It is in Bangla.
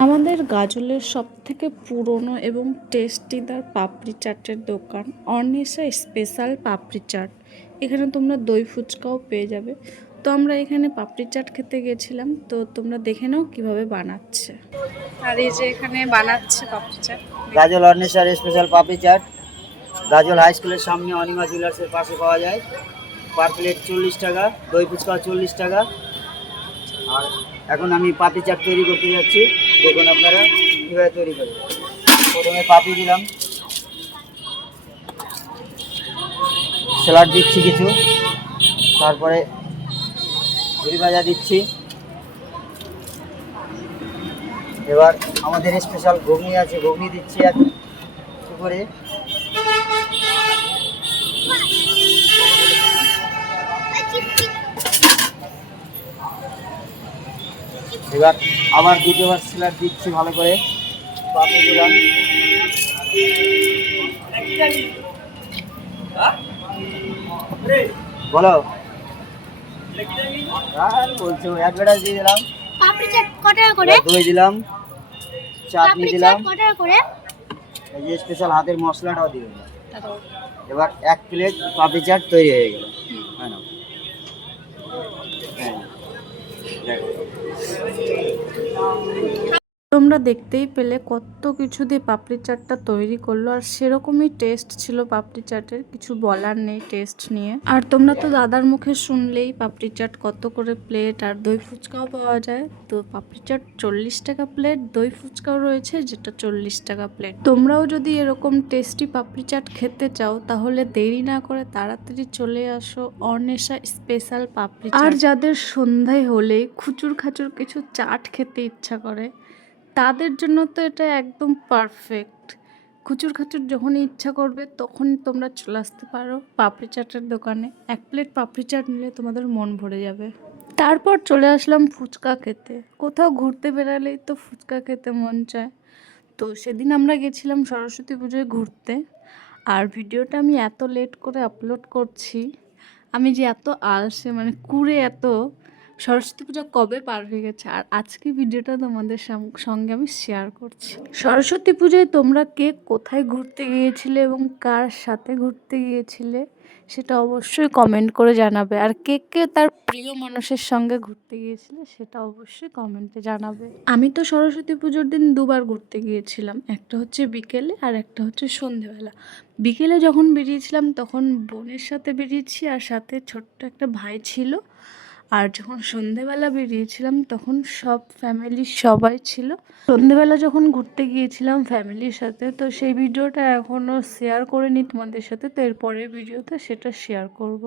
আমাদের গাজলের সবথেকে পুরনো এবং টেস্টিদার পাপড়ি চাটের দোকান অর্নিশা স্পেশাল পাপড়ি চাট। এখানে তোমরা দই ফুচকাও পেয়ে যাবে। তো আমরা এখানে পাপড়ি চাট খেতে গেছিলাম, তো তোমরা দেখে নাও কিভাবে বানাচ্ছে। আর এই যে এখানে বানাচ্ছে পাপড়ি চাট। গাজল অর্নিশার স্পেশাল পাপড়ি চাট গাজল হাই স্কুলের সামনে অনিমা জুয়েলার্সের পাশে পাওয়া যায়। পার প্লেট 40 টাকা, দই ফুচকা 40 টাকা। আর এখন আমি পাপড়ি চাট তৈরি করতে যাচ্ছি, দেখুন আপনারা কীভাবে তৈরি করে। প্রথমে পাপড়ি দিলাম, স্যালাড দিচ্ছি কিছু, তারপরে ঝুড়ি ভাজা দিচ্ছি। এবার আমাদের স্পেশাল ঘুগনি আছে, ঘুগনি দিচ্ছি একটু করে। এবার আবার দ্বিতীয়বার স্যালাড দিচ্ছি ভালো করে, পাপড়ি দিলাম। বলো, বলছো এক বেড়া দিয়ে দিলাম, পাপড়ি চাট কত টাকা করে? দই দিলাম, চাটনি পাপড়ি দিলাম, চাট কত টাকা করে? এই যে স্পেশাল হাতের মশলাটাও দিয়ে দিলাম। এবার 1 প্লেট পাপড়ি চাট তৈরি হয়ে গেল। হ্যাঁ না, হ্যাঁ দেখো। তোমরা দেখতেই পেলে কত কিছু দিয়ে পাপড়ি চাটটা তৈরি করলো, আর সেরকমই টেস্ট ছিল পাপড়ি চাটের, কিছু বলার নেই টেস্ট নিয়ে। আর তোমরা তো দাদার মুখে শুনলেই পাপড়ি চাট কত করে প্লেট, আর দই ফুচকাও পাওয়া যায়। তো পাপড়ি চাট 40 টাকা প্লেট, দই ফুচকাও রয়েছে যেটা 40 টাকা প্লেট। তোমরাও যদি এরকম টেস্টি পাপড়ি চাট খেতে চাও তাহলে দেরি না করে তাড়াতাড়ি চলে আসো অর্নিশা স্পেশাল পাপড়ি চাট। আর যাদের সন্ধ্যায় হলেই খুচুর খাচুর কিছু চাট খেতে ইচ্ছা করে তাদের জন্য তো এটা একদম পারফেক্ট। খুচুর খাচুর যখনই ইচ্ছা করবে তখনই তোমরা চলে আসতে পারো পাপড়ি চাটের দোকানে। 1 প্লেট পাপড়ি চাট নিলে তোমাদের মন ভরে যাবে। তারপর চলে আসলাম ফুচকা খেতে। কোথাও ঘুরতে বেরালেই তো ফুচকা খেতে মন চায়। তো সেদিন আমরা গেছিলাম সরস্বতী পুজোয় ঘুরতে। আর ভিডিওটা আমি এত লেট করে আপলোড করছি, আমি যে এত আলসে মানে কুড়ে এত, সরস্বতী পূজা কবে পার হয়ে গেছে আর আজকে ভিডিওটা তোমাদের সঙ্গে আমি শেয়ার করছি। সরস্বতী পূজায় তোমরা কে কোথায় ঘুরতে গিয়েছিলে এবং কার সাথে ঘুরতে গিয়েছিলে সেটা অবশ্যই কমেন্ট করে জানাবে। আর কে কে তার প্রিয় মানুষের সঙ্গে ঘুরতে গিয়েছিলে সেটা অবশ্যই কমেন্টে জানাবে। আমি তো সরস্বতী পুজোর দিন দুবার ঘুরতে গিয়েছিলাম, একটা হচ্ছে বিকেলে আর একটা হচ্ছে সন্ধেবেলা। বিকেলে যখন বেরিয়েছিলাম তখন বোনের সাথে বেরিয়েছি, আর সাথে ছোট্ট একটা ভাই ছিল। আর যখন সন্ধেবেলা বেরিয়েছিলাম তখন সব ফ্যামিলির সবাই ছিল। সন্ধেবেলা যখন ঘুরতে গিয়েছিলাম ফ্যামিলির সাথে, তো সেই ভিডিওটা এখনও শেয়ার করিনি তোমাদের সাথে, তো এর পরের ভিডিওতে সেটা শেয়ার করব।